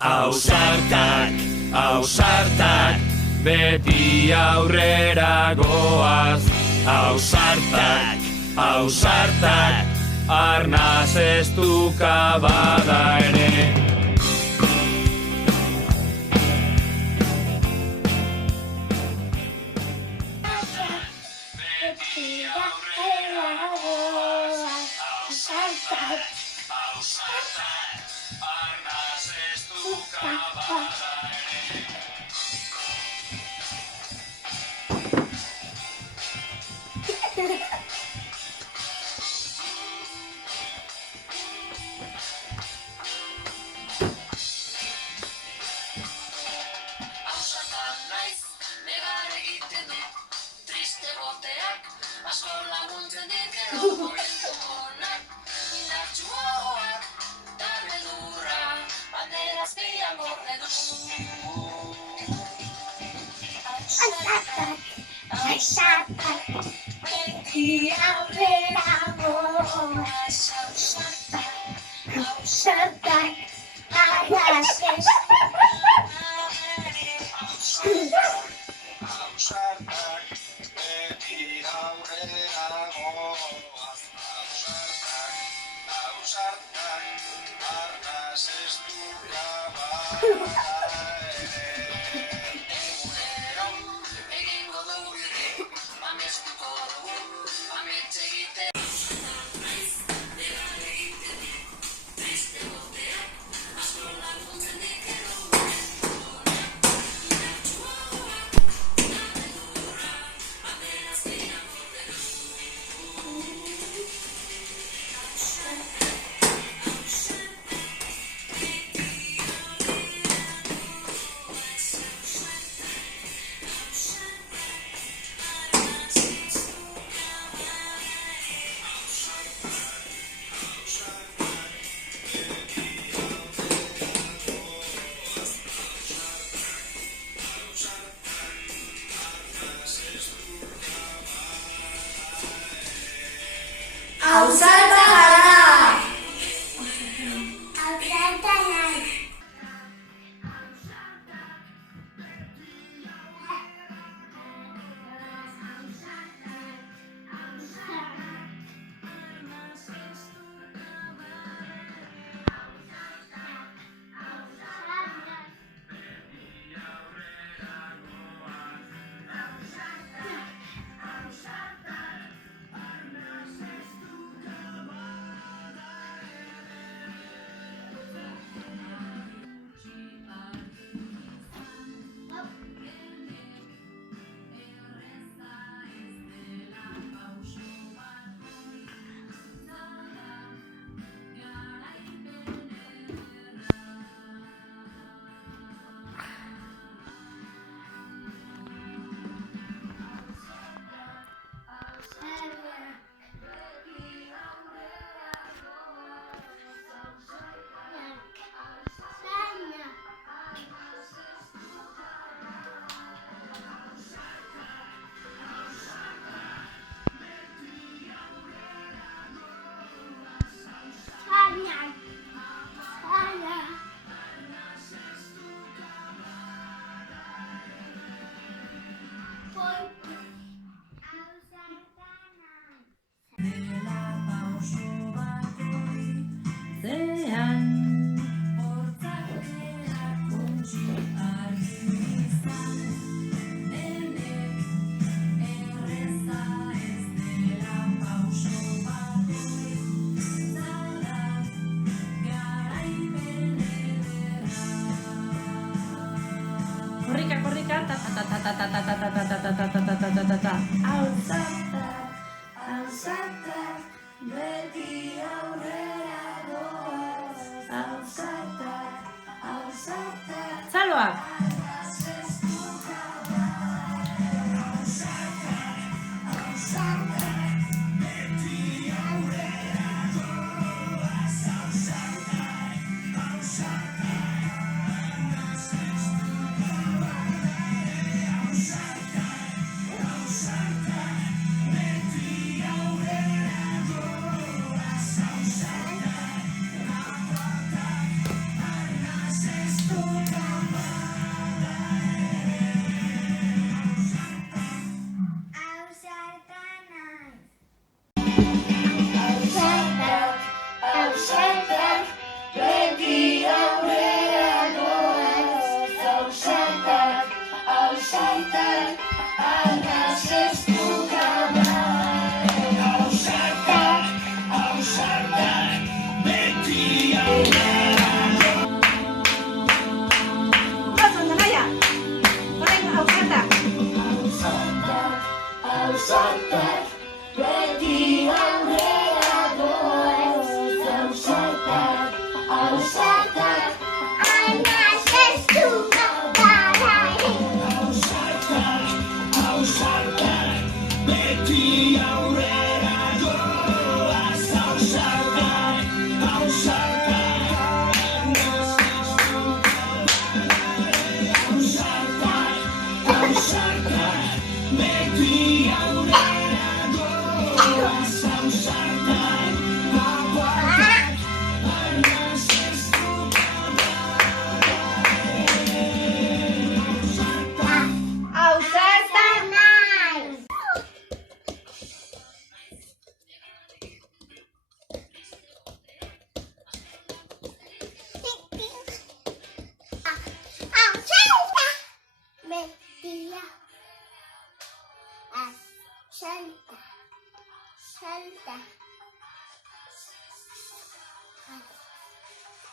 Ausartak, ausartak, beti aurrera goaz. Ausartak, ausartak, arnaz ez duka bada ere. Beti aurrera goaz. Ausartak, ausartak, arnaz ez duka bada ere. Ausartan naiz, negar egiten dut, triste goteak, asko laguntzen dit gero momentu honak, indartsuagoak, da beldurra, banderaz bian gorde du. Ausartak, ausartak, beti aurrera goaz. Ausartak, ausartak, arnaz ez Ausartak, beti aurrera goaz. Ausartak, ausartak, arnaz ez duka bada ere. egunero, egingo dugu irri, amestuko dugu, amets egite. Ausarta gara! Ausarta naiz. Korrika, ta ta ta ta ta ta ta ta ta ta ta ta ta ta ta ta ta. Ausartak, ausartak, beti aurrera goaz. Ausartak, ausartak, Txaloak! Esto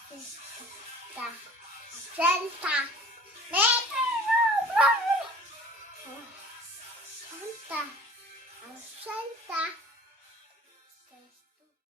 Santa. Santa. Santa.